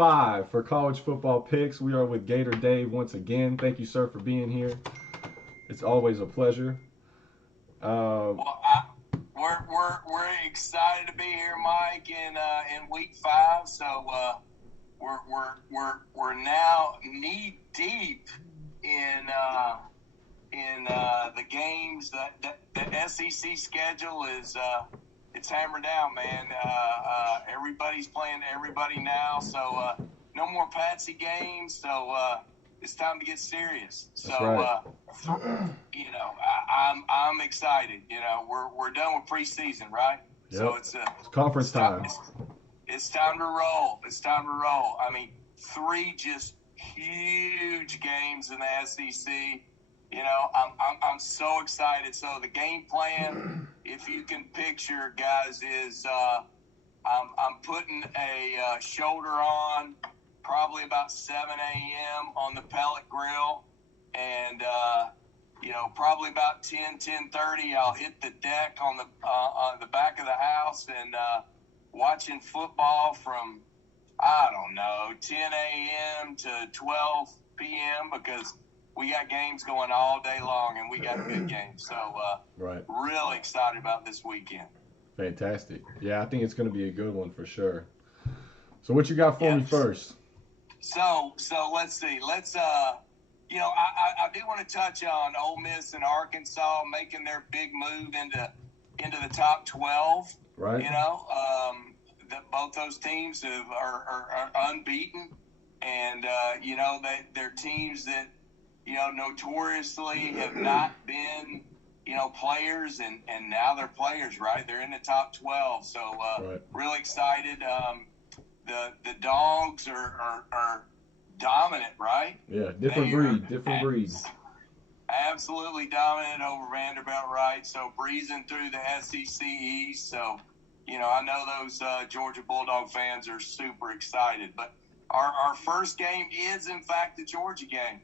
5 for college football picks. We are with Gator Dave once again. Thank you, sir, for being here. It's always a pleasure. Um, Well, we're excited to be here, Mike, in week 5. So we're now knee deep in the games. The SEC schedule is it's hammered down, man. Everybody's playing everybody now, so no more patsy games. So it's time to get serious. So I'm excited. We're done with preseason, right? Yep. So it's conference time. It's time to roll. It's time to roll. I mean, 3 just huge games in the SEC. I'm so excited. So the game plan, if you can picture, guys, is I'm putting a shoulder on probably about 7 a.m. on the pellet grill, and probably about 10:30 I'll hit the deck on the back of the house and watching football from, I don't know, 10 a.m. to 12 p.m. because we got games going all day long, and we got good games. So really excited about this weekend. Fantastic. Yeah, I think it's going to be a good one for sure. So what you got for me first? So let's see. I do want to touch on Ole Miss and Arkansas making their big move into the top 12. Right. That both those teams are unbeaten, and they're teams that notoriously have not been players, and now they're players, right? They're in the top 12, so really excited. The Dogs are dominant, right? Yeah, different breed. Absolutely dominant over Vanderbilt, right? So breezing through the SEC East. So, I know those Georgia Bulldog fans are super excited. But our first game is, in fact, the Georgia game.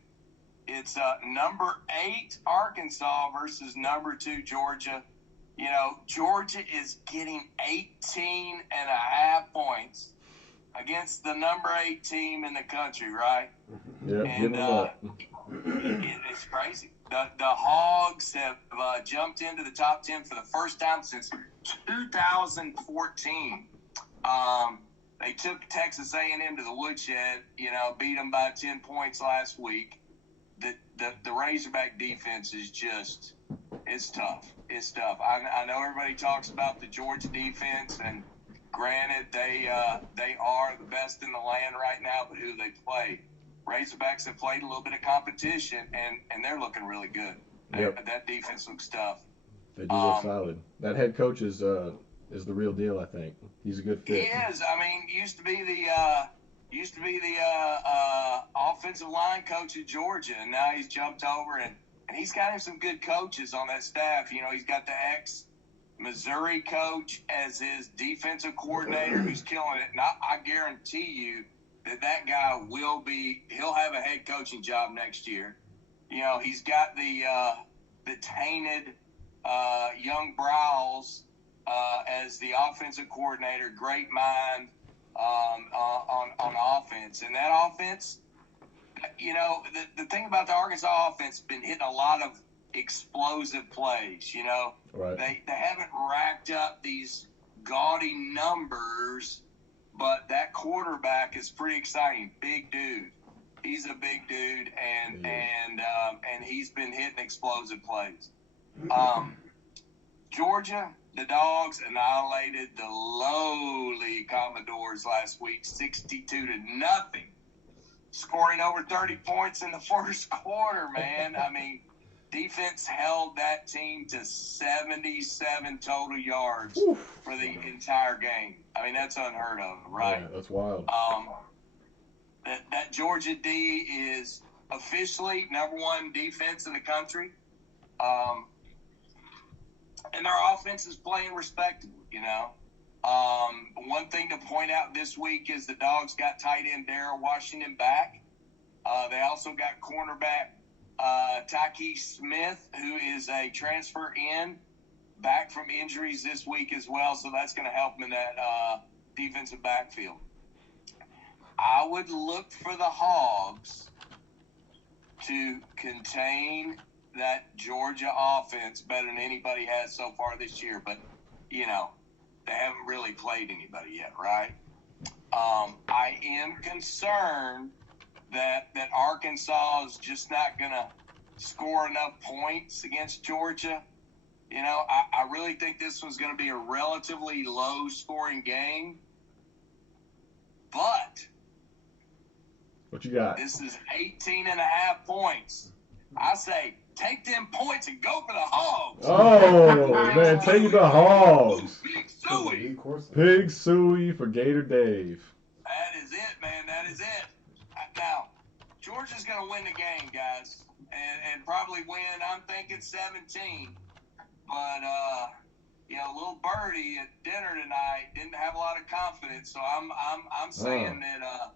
It's number 8 Arkansas versus number 2 Georgia. Georgia is getting 18 and a half points against the number 8 team in the country, right? Yeah, and it's crazy. The Hogs have jumped into the top 10 for the first time since 2014. They took Texas A&M to the woodshed, beat them by 10 points last week. The Razorback defense is just, it's tough. It's tough. I know everybody talks about the Georgia defense, and granted, they are the best in the land right now, but who they play? Razorbacks have played a little bit of competition, and they're looking really good. Yep. That defense looks tough. They do look solid. That head coach is the real deal, I think. He's a good fit. He is. I mean, used to be the offensive line coach at Georgia, and now he's jumped over, and he's got him some good coaches on that staff. He's got the ex-Missouri coach as his defensive coordinator who's killing it. And I guarantee you that guy he'll have a head coaching job next year. He's got the tainted young Browse as the offensive coordinator, great mind on offense. And that offense, the thing about the Arkansas offense has been hitting a lot of explosive plays. Right. They haven't racked up these gaudy numbers, but that quarterback is pretty exciting. Big dude. He's a big dude, and he's been hitting explosive plays. Georgia, the Dogs annihilated the lowly Commodores last week, 62-0, scoring over 30 points in the first quarter, man. I mean, defense held that team to 77 total yards for the entire game. I mean, that's unheard of, right? Yeah, that's wild. That Georgia D is officially number 1 defense in the country. And their offense is playing respectable, One thing to point out this week is the Dogs got tight end Darrell Washington back. They also got cornerback Tyke Smith, who is a transfer in, back from injuries this week as well, so that's going to help him in that defensive backfield. I would look for the Hogs to contain that Georgia offense better than anybody has so far this year. But, they haven't really played anybody yet, right? I am concerned that Arkansas is just not going to score enough points against Georgia. I really think this one's going to be a relatively low-scoring game. But what you got? This is 18.5 points. I say take them points and go for the Hogs. Oh, man, take the Hogs. Big Suey. Big Suey for Gator Dave. That is it, man. That is it. Now, Georgia's going to win the game, guys, and probably win. I'm thinking 17. But, little birdie at dinner tonight didn't have a lot of confidence, so I'm saying that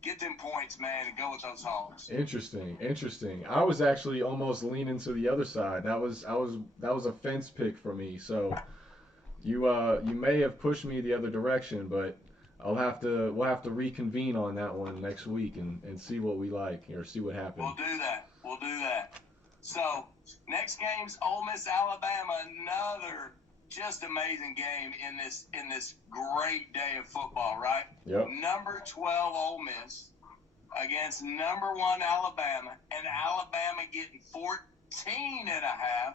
get them points, man, and go with those Hogs. Interesting. I was actually almost leaning to the other side. That was a fence pick for me. So you may have pushed me the other direction, but we'll have to reconvene on that one next week and see what we like or see what happens. We'll do that. So next game's Ole Miss, Alabama. Another just amazing game in this great day of football, right? Yep. Number 12 Ole Miss against number 1 Alabama, and Alabama getting 14.5.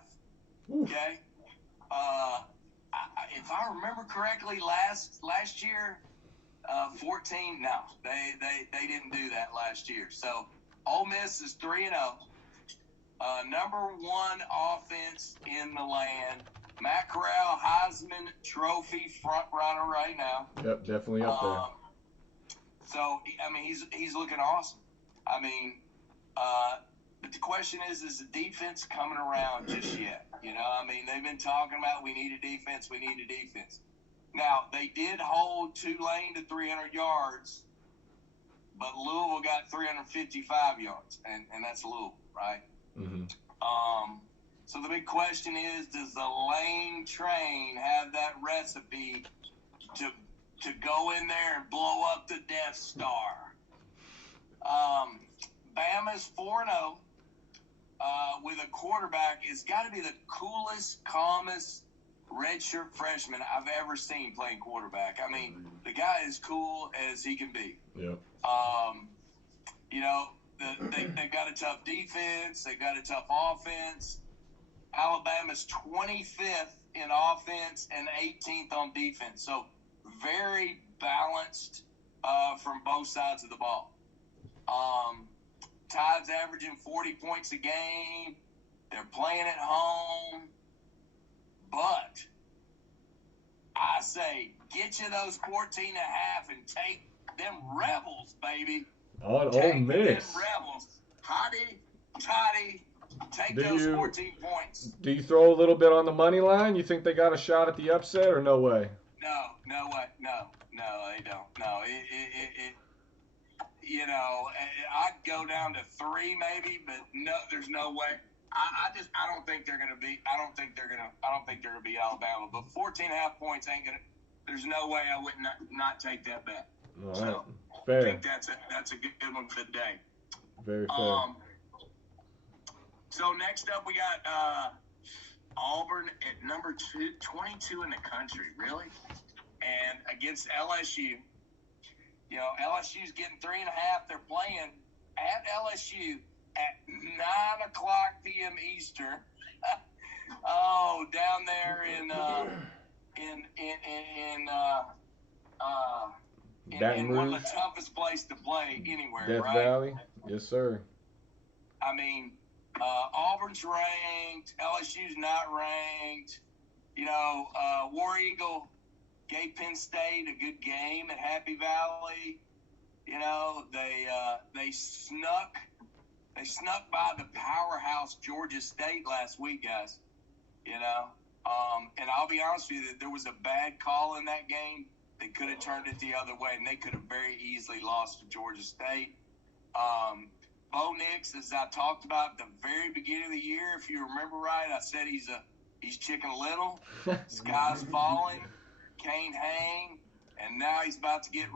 Okay. If I remember correctly, last year, 14. No, they didn't do that last year. So Ole Miss is 3-0. Number 1 offense in the land. Matt Corral, Heisman Trophy front runner right now. Yep, definitely up there. So he's looking awesome. But the question is the defense coming around just yet? They've been talking about we need a defense. Now, they did hold Tulane to 300 yards, but Louisville got 355 yards, and that's Louisville, right? Mm-hmm. So the big question is, does the Lane train have that recipe to go in there and blow up the Death Star? Bama's 4-0 with a quarterback. It's got to be the coolest, calmest redshirt freshman I've ever seen playing quarterback. The guy is cool as he can be. Yep. They've got a tough defense. They've got a tough offense. Alabama's 25th in offense and 18th on defense. So very balanced from both sides of the ball. Tide's averaging 40 points a game. They're playing at home. But I say get you those 14.5 and take them Rebels, baby. On Ole Miss. Them Rebels. Toddy, take those 14 points. Do you throw a little bit on the money line? You think they got a shot at the upset or no way? No way. No, they don't. No, I'd go down to 3 maybe, but no, there's no way. I don't think they're gonna be Alabama, but 14.5 points ain't gonna. There's no way I would not take that bet. All right. So, fair. I think that's a good one for the day. Very fair. So next up we got Auburn at number 22 in the country, really, and against LSU. LSU's getting 3.5. They're playing at LSU at 9:00 p.m. Eastern. Down there in one of the toughest place to play anywhere, Death right? Valley, yes sir. Auburn's ranked, LSU's not ranked. War Eagle gave Penn State a good game at Happy Valley. They snuck by the powerhouse Georgia State last week, guys. And I'll be honest with you, there was a bad call in that game. They could have turned it the other way, and they could have very easily lost to Georgia State. Bo Nix, as I talked about at the very beginning of the year, if you remember right, I said he's Chicken Little. Sky's falling. Can't hang. And now he's about to get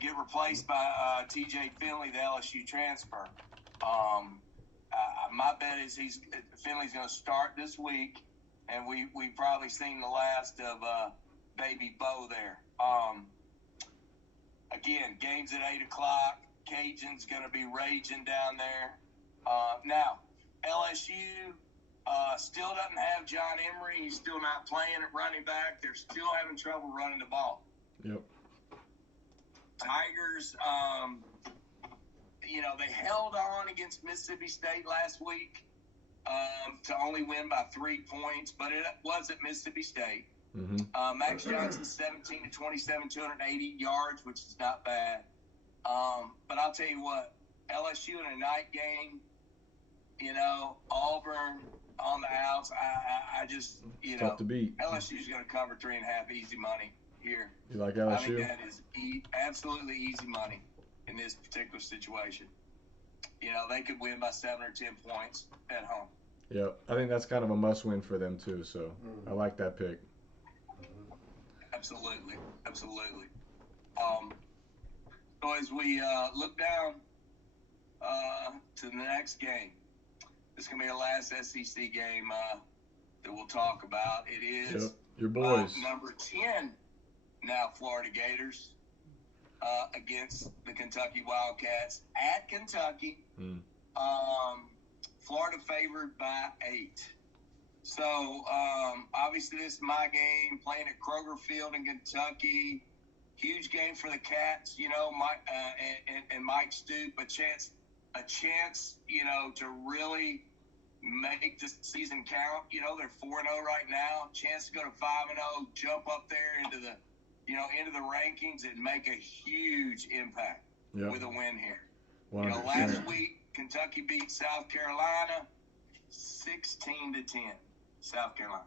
get replaced by T.J. Finley, the LSU transfer. My bet is Finley's going to start this week, and we've probably seen the last of baby Bo there. Again, games at 8 o'clock. Cajun's going to be raging down there. Now, LSU still doesn't have John Emery. He's still not playing at running back. They're still having trouble running the ball. Yep. Tigers, they held on against Mississippi State last week to only win by 3 points, but it was at Mississippi State. Mm-hmm. Max Johnson, 17 to 27, 280 yards, which is not bad. But I'll tell you what, LSU in a night game, Auburn on the outs, I just, tough to beat. LSU's going to cover 3.5 easy money here. You like LSU? I think that is absolutely easy money in this particular situation. They could win by 7 or 10 points at home. Yep. I think that's kind of a must-win for them, too, so I like that pick. Absolutely. So as we look down to the next game, this is going to be the last SEC game that we'll talk about. It is your boys. Number 10 now, Florida Gators against the Kentucky Wildcats at Kentucky. Florida favored by 8. So, obviously, this is my game, playing at Kroger Field in Kentucky. Huge game for the Cats, Mike, and Mike Stoop, a chance, to really make this season count. They're 4-0 right now. Chance to go to 5-0, jump up there into the rankings and make a huge impact with a win here. 100%. Last week, Kentucky beat South Carolina 16-10. South Carolina.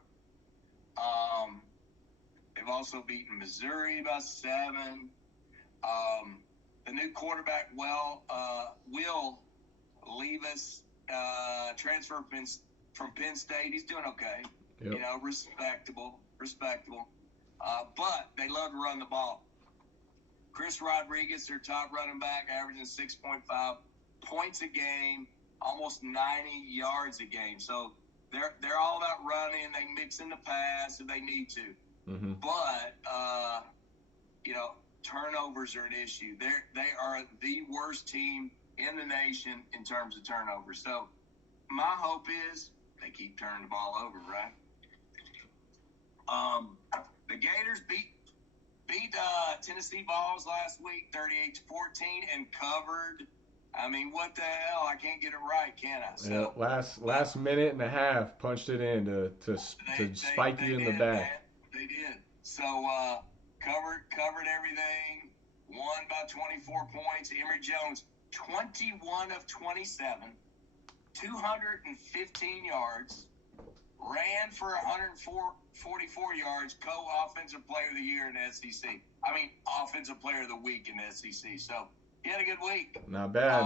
They've also beaten Missouri by 7. The new quarterback, Will Levis, transfer from Penn State. He's doing okay. Yep. Respectable. But they love to run the ball. Chris Rodriguez, their top running back, averaging 6.5 points a game, almost 90 yards a game. So they're all about running. They mix in the pass if they need to. Mm-hmm. But turnovers are an issue. They are the worst team in the nation in terms of turnovers. So my hope is they keep turning the ball over, right? The Gators beat Tennessee Vols last week 38-14 and covered. I mean, what the hell? I can't get it right, can I? So, last minute and a half punched it in to spike you in the back. Man. They did. So covered everything. Won by 24 points. Emory Jones, 21 of 27, 215 yards, ran for 144 yards. Co-offensive player of the year in the SEC. I mean, offensive player of the week in the SEC. So he had a good week. Not bad.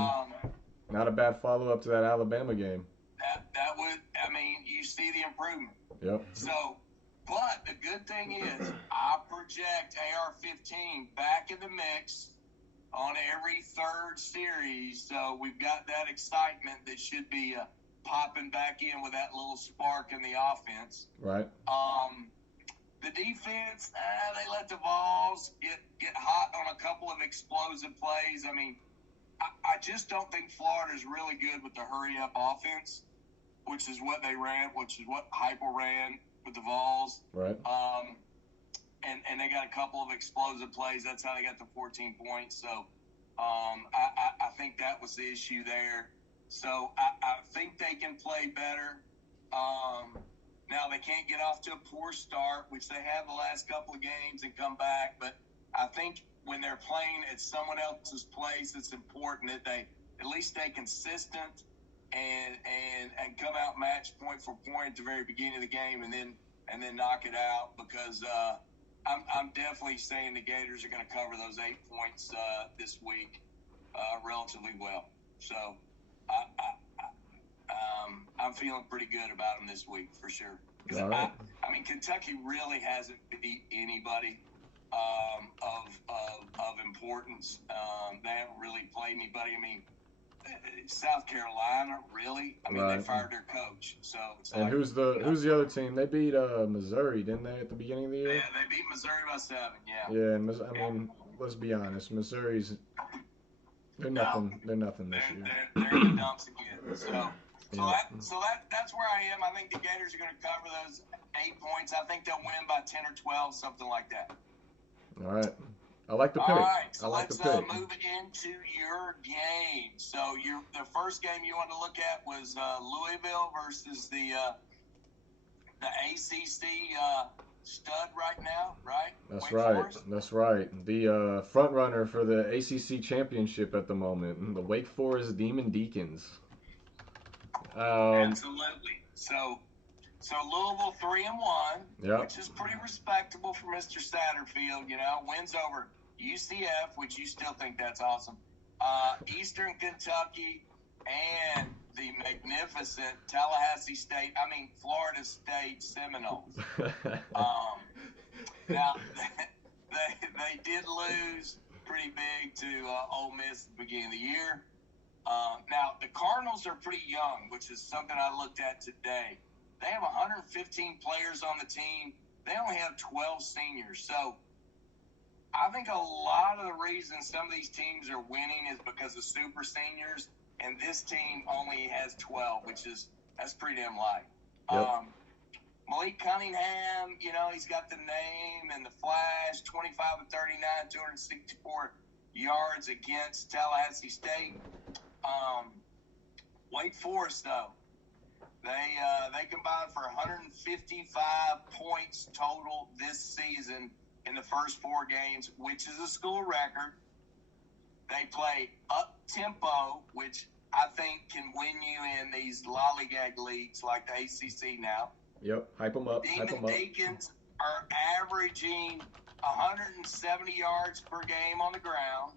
Not a bad follow-up to that Alabama game. That would, you see the improvement. Yep. So, but the good thing is, I project AR-15 back in the mix on every third series. So we've got that excitement that should be popping back in with that little spark in the offense. Right. The defense, they let the Vols get hot on a couple of explosive plays. I just don't think Florida's really good with the hurry-up offense, which is what they ran, which is what Heupel ran with the Vols. Right. And they got a couple of explosive plays. That's how they got the 14 points. So I think that was the issue there. So I think they can play better. Now they can't get off to a poor start, which they have the last couple of games, and come back. But I think when they're playing at someone else's place, it's important that they at least stay consistent and come out match point for point at the very beginning of the game, and then knock it out. Because I'm definitely saying the Gators are going to cover those 8 points this week relatively well. So I'm feeling pretty good about them this week for sure. All right. Kentucky really hasn't beat anybody of importance. They haven't really played anybody. I mean, South Carolina, really? I mean, they Right. fired their coach, so it's And like, who's you know, the other team? They beat Missouri, didn't they, at the beginning of the year? they beat Missouri by 7. Yeah, Yeah, and I yeah. mean, let's be honest, Missouri's they're No, nothing. They're nothing this year. they're in the dumps again. Yeah. That's where I am. I think the Gators are going to cover those 8 points. I think they'll win by 10 or 12, something like that. All right. I like the All pick. right, I so like let's the pick. move into your game. So the first game you wanted to look at was Louisville versus the ACC stud right now, right? That's Wake right. Forest? That's right. The front runner for the ACC championship at the moment, the Wake Forest Demon Deacons. Absolutely. So Louisville 3-1, Yep. which is pretty respectable for Mr. Satterfield. You know, wins over UCF, which you still think that's awesome. Eastern Kentucky and the magnificent Tallahassee State. I mean, Florida State Seminoles. Now they did lose pretty big to Ole Miss at the beginning of the year. Now the Cardinals are pretty young, which is something I looked at today. They have 115 players on the team. They only have 12 seniors. So I think a lot of the reason some of these teams are winning is because of super seniors, and this team only has 12, that's pretty damn light. Yep. Malik Cunningham, you know, he's got the name and the flash, 25 and 39, 264 yards against Tallahassee State. Wake Forest, though, they combined for 155 points total this season in the first 4 games, which is a school record. They play up-tempo, which I think can win you in these lollygag leagues like the ACC now. Yep. Hype them up. Demon Deacons are averaging 170 yards per game on the ground.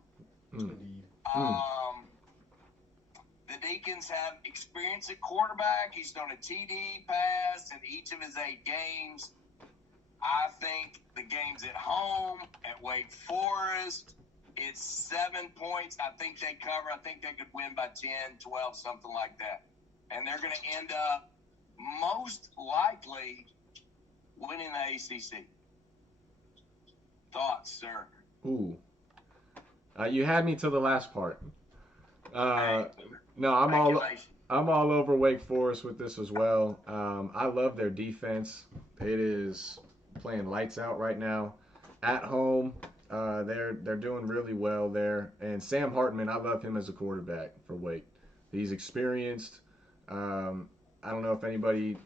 The Deacons have experience at quarterback. He's thrown a TD pass in each of his 8 games. I think the game's at home at Wake Forest. It's 7 points. I think they cover. I think they could win by 10, 12, something like that. And they're going to end up most likely winning the ACC. Thoughts, sir? Ooh. You had me to the last part. No, I'm all over Wake Forest with this as well. I love their defense. It is playing lights out right now. At home, they're doing really well there. And Sam Hartman, I love him as a quarterback for Wake. He's experienced. I don't know if anybody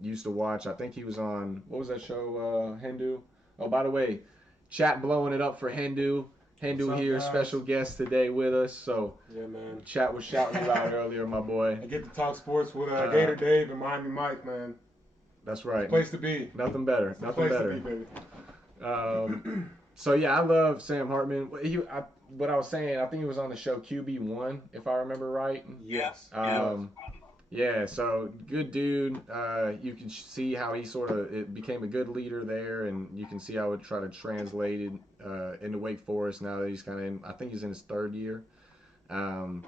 used to watch. I think he was on, what was that show, Hindu? Oh, by the way, chat blowing it up for Hindu. Hindu here, guys? Special guest today with us. So yeah, man. Chat was shouting you out earlier, my boy. I get to talk sports with Gator Dave and Miami Mike, man. That's right. It's a place to be. Nothing better. It's Nothing better. To be, baby. So yeah, I love Sam Hartman. What I was saying, I think he was on the show QB1, if I remember right. Yes. Yeah, so good dude. You can see how he it became a good leader there, and you can see how it try to translate it into Wake Forest now that he's I think he's in his 3rd year. So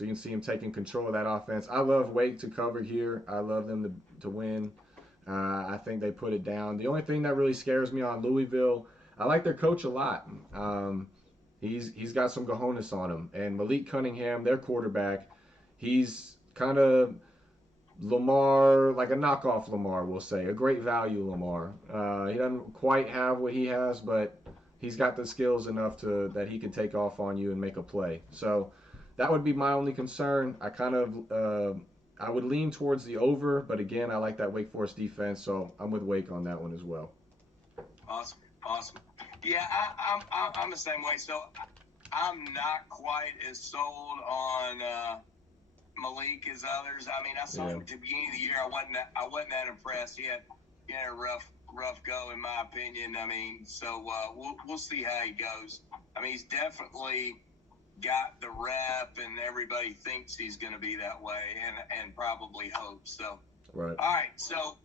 you can see him taking control of that offense. I love Wake to cover here. I love them to win. I think they put it down. The only thing that really scares me on Louisville, I like their coach a lot. He's got some cojones on him. And Malik Cunningham, their quarterback, he's kind of Lamar, like a knockoff Lamar, we'll say. A great value Lamar. He doesn't quite have what he has, but he's got the skills enough that he can take off on you and make a play. So that would be my only concern. I would lean towards the over, but again, I like that Wake Forest defense, so I'm with Wake on that one as well. Awesome. Yeah, I'm the same way. So I'm not quite as sold on Malik as others. I mean, I saw him at the beginning of the year. I wasn't that impressed. He had a rough go, in my opinion. I mean, so we'll see how he goes. I mean, he's definitely got the rep, and everybody thinks he's going to be that way, and probably hopes. So, right. All right. So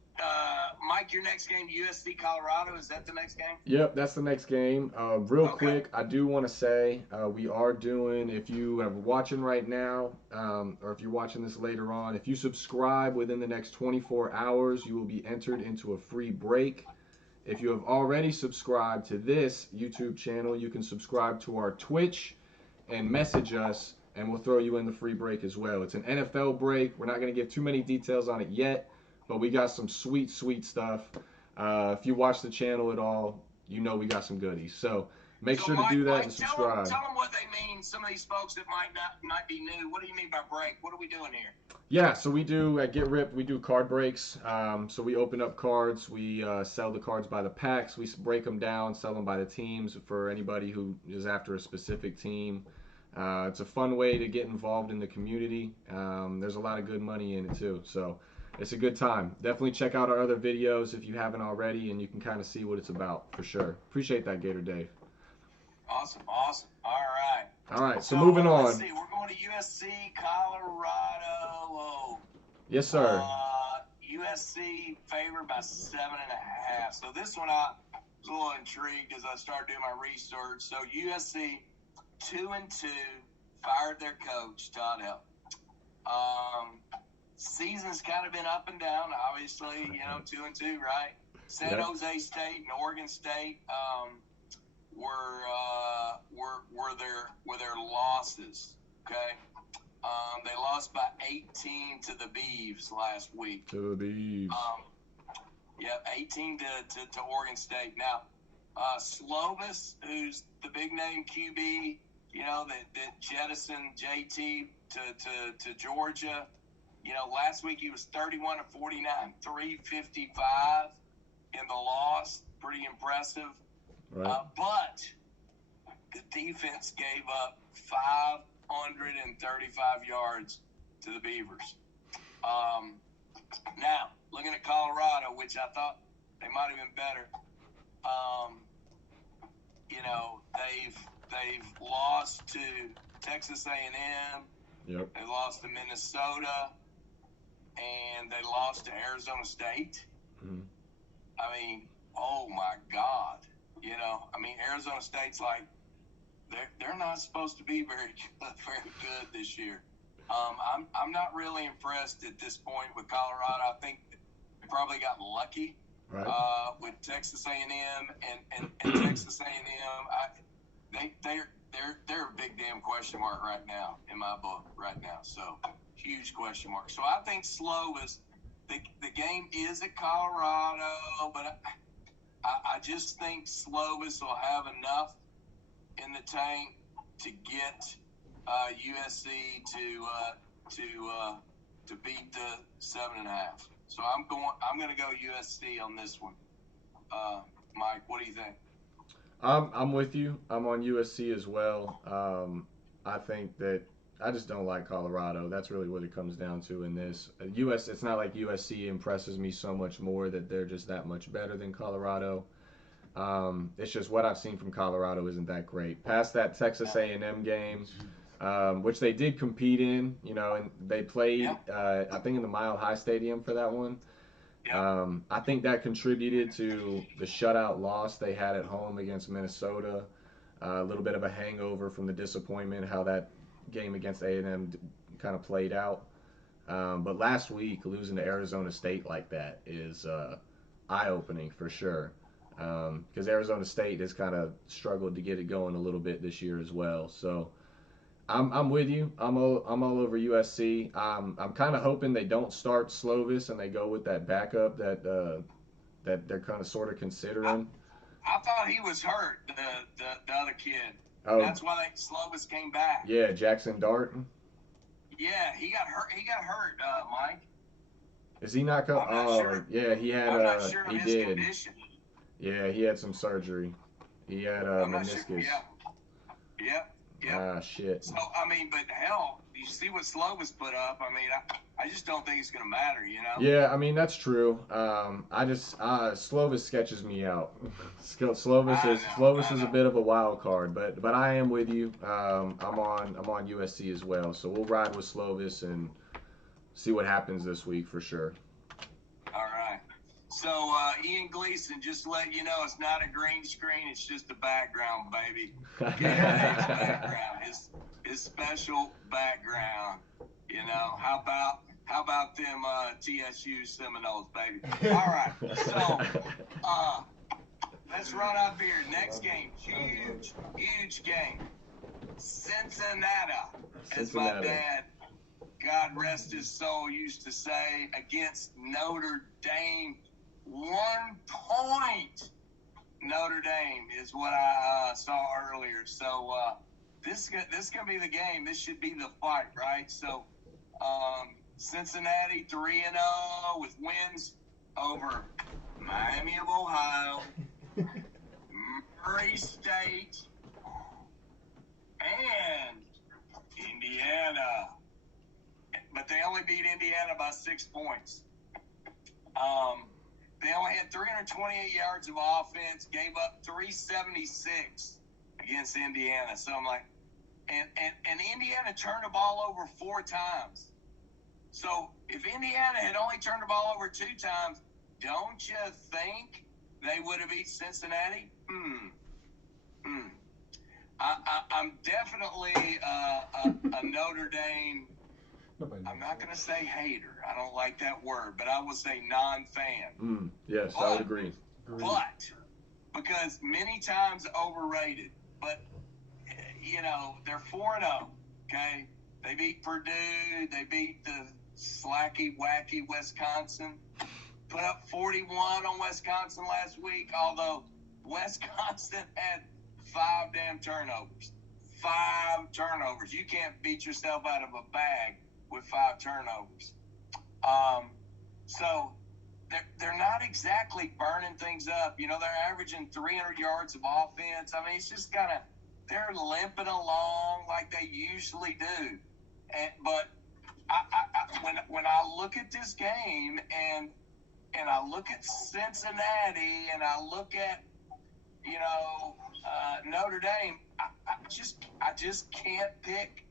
Mike, your next game, USC Colorado, is that the next game? Yep, that's the next game. Real Okay. quick, I do want to say we are doing, if you are watching right now, or if you're watching this later on, if you subscribe within the next 24 hours, you will be entered into a free break. If you have already subscribed to this YouTube channel, you can subscribe to our Twitch and message us, and we'll throw you in the free break as well. It's an NFL break. We're not going to give too many details on it yet, but we got some sweet, sweet stuff. If you watch the channel at all, you know we got some goodies. So make sure to do that and subscribe. Tell them what they mean. Some of these folks that might be new. What do you mean by break? What are we doing here? Yeah, so we do at Get Ripped, we do card breaks. So we open up cards, we sell the cards by the packs, we break them down, sell them by the teams for anybody who is after a specific team. It's a fun way to get involved in the community. There's a lot of good money in it too, so it's a good time. Definitely check out our other videos if you haven't already, and you can kind of see what it's about for sure. Appreciate that, Gator Dave. Awesome. All right. So moving on. Let's see. We're going to USC, Colorado. Whoa. Yes, sir. USC favored by 7.5. So this one I was a little intrigued as I started doing my research. So USC 2-2 fired their coach Todd Helton. Season's kind of been up and down, obviously. 2-2, right? San Jose State and Oregon State were their losses. Okay, they lost by 18 to the Beavs last week. To the Beavs. 18 to Oregon State. Now, Slovis, who's the big name QB, that jettisoned JT to Georgia. Last week he was 31 of 49, 355 in the loss. Pretty impressive. Right. But the defense gave up 535 yards to the Beavers. Now, looking at Colorado, which I thought they might have been better, they've lost to Texas A&M. Yep. They lost to Minnesota, and they lost to Arizona State. Mm-hmm. I mean, oh my God. Arizona State's like, they're not supposed to be very good this year. I'm not really impressed at this point with Colorado. I think they probably got lucky with Texas A&M and Texas A&M. They're a big damn question mark right now in my book right now. So huge question mark. So I think Slovis. The game is at Colorado, but I just think Slovis will have enough in the tank to get USC to beat the 7.5. So I'm going to go USC on this one. Mike, what do you think? I'm with you. I'm on USC as well. I think that I just don't like Colorado. That's really what it comes down to in this. It's not like USC impresses me so much more that they're just that much better than Colorado. It's just what I've seen from Colorado isn't that great. Past that Texas A&M game, which they did compete in, and they played, I think, in the Mile High Stadium for that one. I think that contributed to the shutout loss they had at home against Minnesota. A little bit of a hangover from the disappointment, how that game against A&M kind of played out. But last week, losing to Arizona State like that is eye-opening for sure. Because Arizona State has kind of struggled to get it going a little bit this year as well. So I'm with you. I'm all over USC. I'm kind of hoping they don't start Slovis and they go with that backup that they're kind of sort of considering. I thought he was hurt, the other kid. Oh. That's why Slovis came back. Yeah, Jackson Dart. Yeah, he got hurt. Mike. Is he not coming? Oh, sure. Yeah, he had. I'm not sure of he his did. Condition. Yeah, he had some surgery. He had meniscus. Sure. Yeah. Ah, shit. So but hell, you see what Slovis put up. I just don't think it's gonna matter. Yeah, that's true. Slovis sketches me out. Slovis is a bit of a wild card, but I am with you. I'm on USC as well, so we'll ride with Slovis and see what happens this week for sure. All right. So Ian Gleason, just to let you know, it's not a green screen. It's just a background, baby. Background. His special background. You know, how about them TSU Seminoles, baby? All right. So let's run up here. Next game, huge game. Cincinnati, as my dad, God rest his soul, used to say, against Notre Dame. 1 point. Notre Dame is what I saw earlier. So this gonna be the game. This should be the fight, right? So Cincinnati 3-0 with wins over Miami of Ohio, Murray State, and Indiana. But they only beat Indiana by 6 points. They only had 328 yards of offense, gave up 376 against Indiana. So I'm like, and Indiana turned the ball over 4 times. So if Indiana had only turned the ball over 2 times, don't you think they would have beat Cincinnati? I'm definitely a Notre Dame. I'm not going to say hater. I don't like that word, but I would say non-fan. Yes, I would agree. But because many times overrated. But, you know, they're 4-0, okay? They beat Purdue. They beat the slacky, wacky Wisconsin. Put up 41 on Wisconsin last week, although Wisconsin had 5 damn turnovers. 5 turnovers. You can't beat yourself out of a bag with 5 turnovers. So they're not exactly burning things up. You know, they're averaging 300 yards of offense. I mean, it's just kind of, they're limping along like they usually do. But when I look at this game and I look at Cincinnati and I look at, you know, Notre Dame, I just can't pick.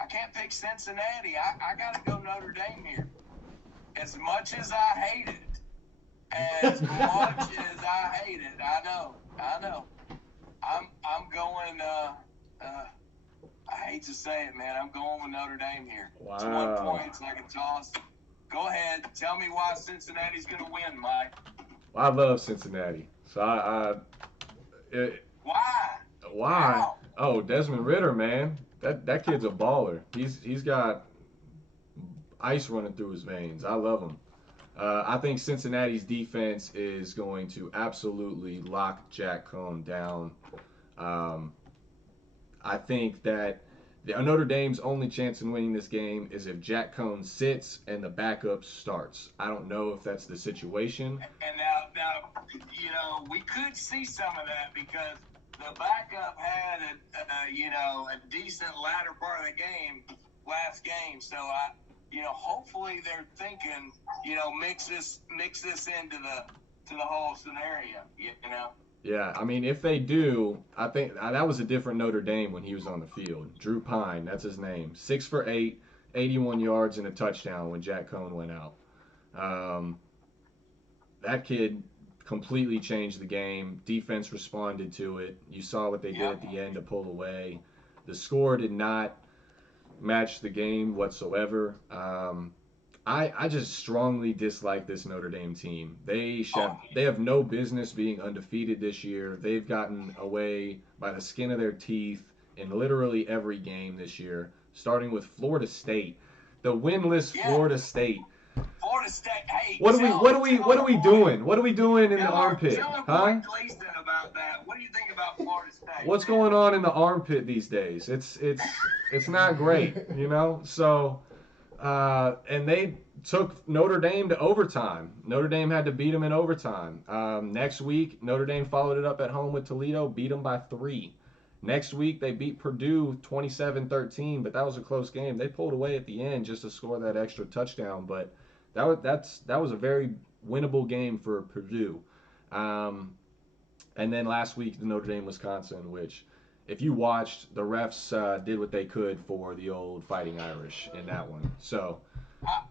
I can't pick Cincinnati. I got to go Notre Dame here. As much as I hate it, I know. I'm going. I hate to say it, man. I'm going with Notre Dame here. Wow. It's 1 point. It's like a toss. Go ahead. Tell me why Cincinnati's going to win, Mike. I love Cincinnati. So Why? Why? Oh, Desmond Ridder, man. That kid's a baller. He's got ice running through his veins. I love him. I think Cincinnati's defense is going to absolutely lock Jack Cohn down. I think that Notre Dame's only chance in winning this game is if Jack Cohn sits and the backup starts. I don't know if that's the situation. And now, you know, we could see some of that because the backup had a decent latter part of the game, last game. So hopefully they're thinking, mix this into the whole scenario, Yeah, I mean, if they do, I think that was a different Notre Dame when he was on the field. Drew Pine, that's his name. 6 for 8, 81 yards and a touchdown when Jack Cohn went out. That kid completely changed the game. Defense responded to it. You saw what they did at the end to pull away. The score did not match the game whatsoever. I just strongly dislike this Notre Dame team. They have no business being undefeated this year. They've gotten away by the skin of their teeth in literally every game this year, starting with Florida State, the winless Florida State. Florida State. Hey, what are we doing? What are we doing in the armpit? Huh? About that. What do you think about Florida State? What's going on in the armpit these days? It's not great, So. And they took Notre Dame to overtime. Notre Dame had to beat them in overtime. Next week, Notre Dame followed it up at home with Toledo, beat them by 3. Next week, they beat Purdue 27-13, but that was a close game. They pulled away at the end just to score that extra touchdown, but that was a very winnable game for Purdue. And then last week, the Notre Dame-Wisconsin, which if you watched, the refs did what they could for the old Fighting Irish in that one. So,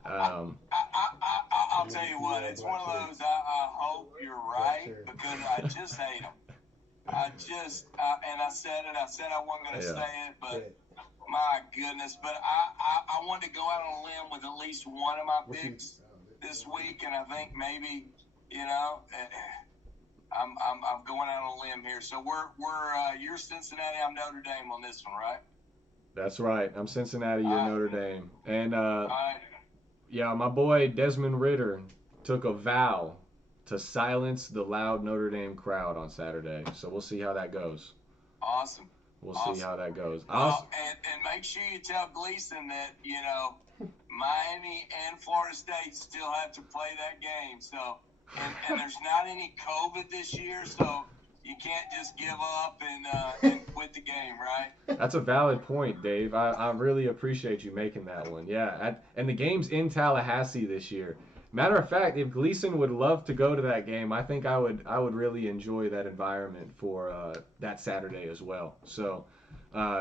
I'll I'll tell you what, it's one of those. I hope you're right because I just hate them. And I said it. I said I wasn't going to say it, but my goodness. But I wanted to go out on a limb with at least one of my picks this week, and I think maybe, I'm going out on a limb here. So you're Cincinnati, I'm Notre Dame on this one, right? That's right. I'm Cincinnati, you're Notre Dame. And Right. yeah, my boy Desmond Ritter took a vow to silence the loud Notre Dame crowd on Saturday. So we'll see how that goes. Awesome. We'll see how that goes. Well, and make sure you tell Gleason that, Miami and Florida State still have to play that game. So, and there's not any COVID this year, so you can't just give up and quit the game, right? That's a valid point, Dave. I really appreciate you making that one. Yeah, and the game's in Tallahassee this year. Matter of fact, if Gleason would love to go to that game, I think I would really enjoy that environment for that Saturday as well. So,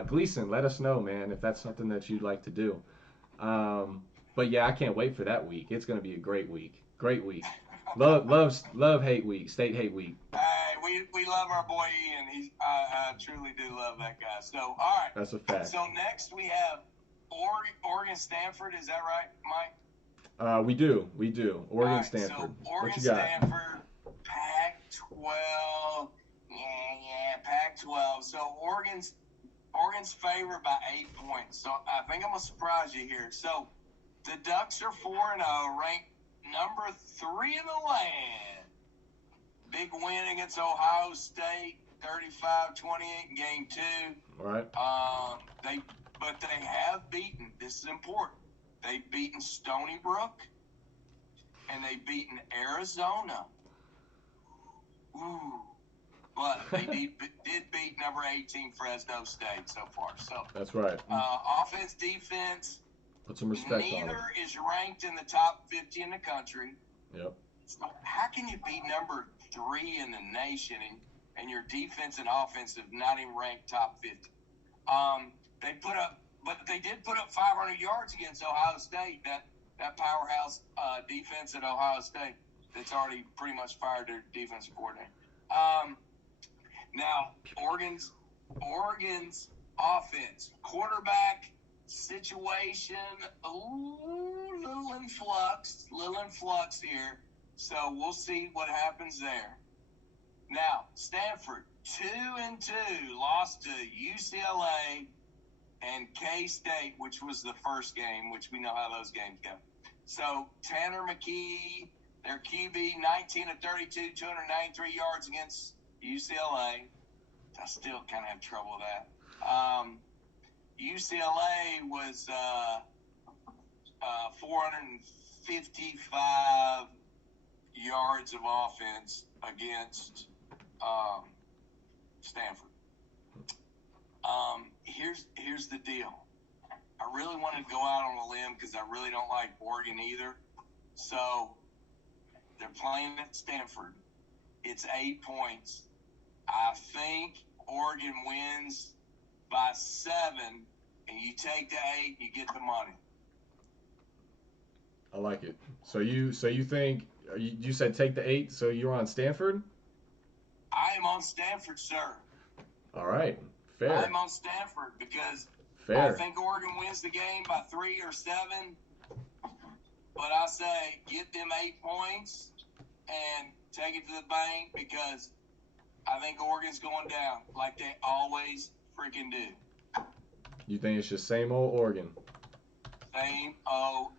Gleason, let us know, man, if that's something that you'd like to do. But yeah, I can't wait for that week. It's going to be a great week. Great week. Love hate week. State hate week. Hey, we love our boy Ian. I truly do love that guy. So, all right. That's a fact. So next we have Oregon Stanford. Is that right, Mike? We do. Oregon right, Stanford. So Oregon what you got? Stanford, Pac-12. Yeah, Pac-12. So Oregon's favored by 8 points. So I think I'm gonna surprise you here. So the Ducks are 4-0, ranked number 3 in the land. Big win against Ohio State, 35-28 in game 2. All right. But they have beaten. This is important. They've beaten Stony Brook, and they've beaten Arizona. Ooh. But they did beat number 18 Fresno State so far. So that's right. Offense, defense. Put some respect on Neither it. is ranked in the top 50 in the country. Yep. So how can you be number 3 in the nation and your defense and offense have not even ranked top 50? They did put up 500 yards against Ohio State. That powerhouse defense at Ohio State that's already pretty much fired their defensive coordinator. Now Oregon's offense, quarterback situation, little in flux here. So we'll see what happens there. Now Stanford 2-2, lost to UCLA and K-State, which was the first game, which we know how those games go. So Tanner McKee, their QB, 19 of 32, 293 yards against UCLA. I still kind of have trouble with that. UCLA was 455 yards of offense against Stanford. Here's the deal. I really wanted to go out on a limb because I really don't like Oregon either. So they're playing at Stanford. It's 8 points. I think Oregon wins by 7, and you take the 8, you get the money. I like it. So you think you said take the 8, so you're on Stanford? I am on Stanford, sir. All right. Fair. I'm on Stanford because Fair. I think Oregon wins the game by 3 or 7. But I say get them 8 points and take it to the bank because I think Oregon's going down like they always freaking do. You think it's just same old Oregon? Same O.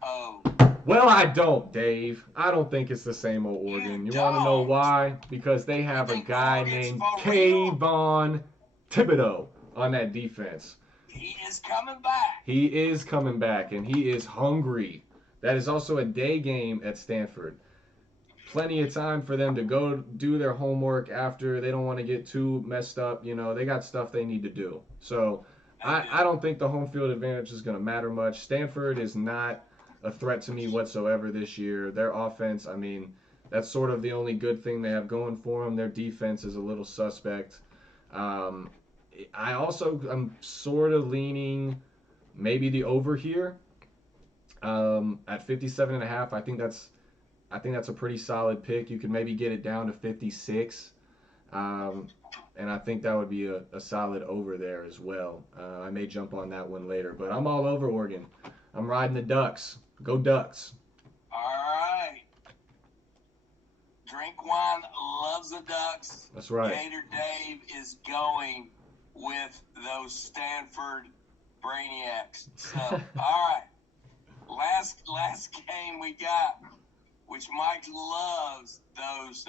Well, I don't, Dave. I don't think it's the same old Oregon. You want to know why? Because they have a guy named Kayvon Thibodeau on that defense. He is coming back. He is coming back, and he is hungry. That is also a day game at Stanford. Plenty of time for them to go do their homework after. They don't want to get too messed up. They got stuff they need to do. So I don't think the home field advantage is going to matter much. Stanford is not a threat to me whatsoever this year. Their offense, that's sort of the only good thing they have going for them. Their defense is a little suspect. I'm sort of leaning maybe the over here at 57.5. I think that's I think that's a pretty solid pick. You could maybe get it down to 56. And I think that would be a solid over there as well. I may jump on that one later, but I'm all over Oregon. I'm riding the Ducks. Go Ducks. All right. Drink Wine loves the Ducks. That's right. Gator Dave is going with those Stanford Brainiacs. So, all right. Last game we got, which Mike loves those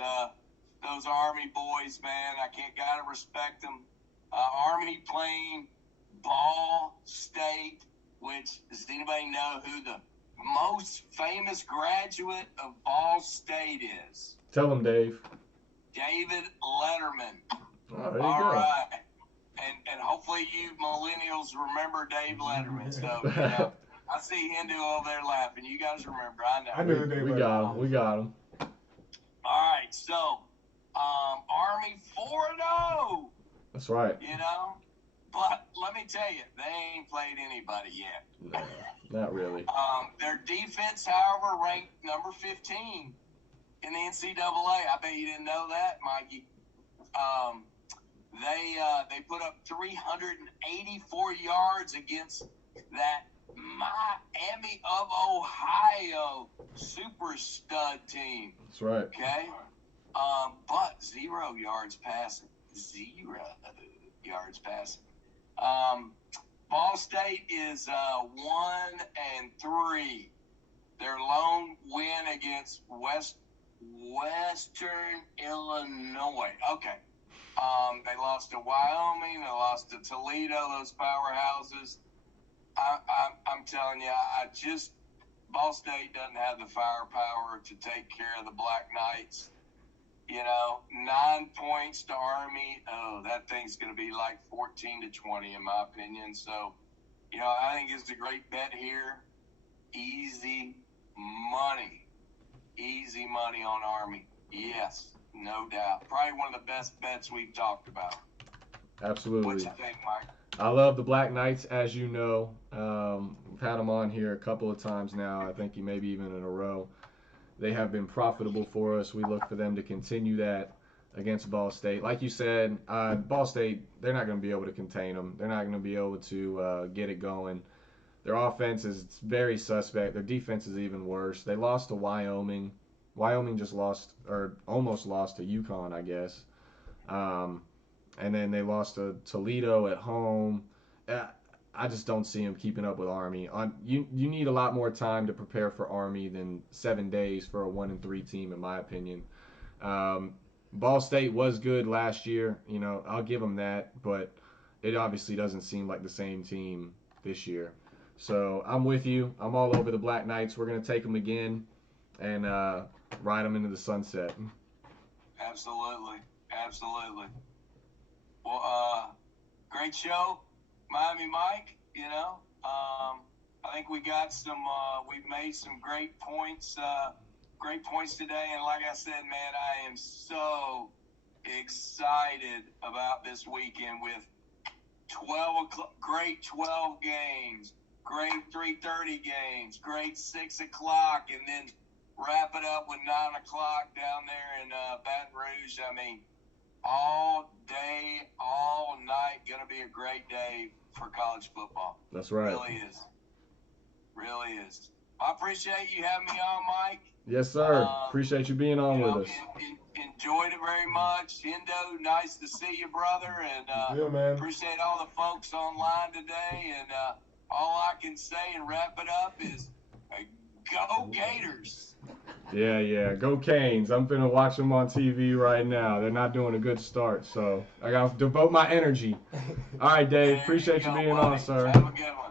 Army boys, man. Gotta respect them. Army playing Ball State, which does anybody know who the most famous graduate of Ball State is? Tell them, Dave. David Letterman. Oh, there you All go. right. And hopefully you millennials remember Dave Letterman. So, you know, I see Hindu over there laughing. You guys remember. I know. I knew Dave We got him. We got him. All right. So, Army 4-0. That's right. You know? But let me tell you, they ain't played anybody yet. No, not really. Their defense, however, ranked number 15 in the NCAA. I bet you didn't know that, Mikey. They put up 384 yards against that Miami of Ohio super stud team. That's right. Okay? But 0 yards passing. 0 yards passing. Ball State is 1-3. Their lone win against Western Illinois. Okay. They lost to Wyoming. They lost to Toledo. Those powerhouses. I'm telling you, Ball State doesn't have the firepower to take care of the Black Knights. You know, 9 points to Army. Oh, that thing's going to be like 14-20 in my opinion. So, you know, I think it's a great bet here. Easy money. Easy money on Army. Yes, no doubt. Probably one of the best bets we've talked about. Absolutely. What you think, Mike? I love the Black Knights, as you know. We've had them on here a couple of times now. I think maybe even in a row. They have been profitable for us. We look for them to continue that against Ball State. Like you said, Ball State, they're not going to be able to contain them. They're not going to be able to get it going. Their offense is very suspect. Their defense is even worse. They lost to Wyoming. Wyoming just lost, or almost lost to UConn, I guess. And then they lost to Toledo at home. I just don't see them keeping up with Army. You need a lot more time to prepare for Army than 7 days for a 1-3 team, in my opinion. Ball State was good last year. You know, I'll give them that, but it obviously doesn't seem like the same team this year. So I'm with you. I'm all over the Black Knights. We're going to take them again and ride them into the sunset. Absolutely. Absolutely. Well, great show, Miami Mike. You know, I think we got we've made some great points today. And like I said, man, I am so excited about this weekend with 12 great 12 games, great 3:30 games, great 6 o'clock, and then wrap it up with 9 o'clock down there in Baton Rouge. I mean, all day, all night, gonna be a great day for college football. That's right. Really is. Really is. I appreciate you having me on, Mike. Yes, sir. Appreciate you being on with us. Enjoyed it very much. Hindo, nice to see you, brother. And Yeah, man. appreciate all the folks online today. And all I can say and wrap it up is go Gators. Yeah. Go Canes. I'm finna watch them on TV right now. They're not doing a good start, so I gotta devote my energy. All right, Dave. Appreciate you being on, sir. Have a good one.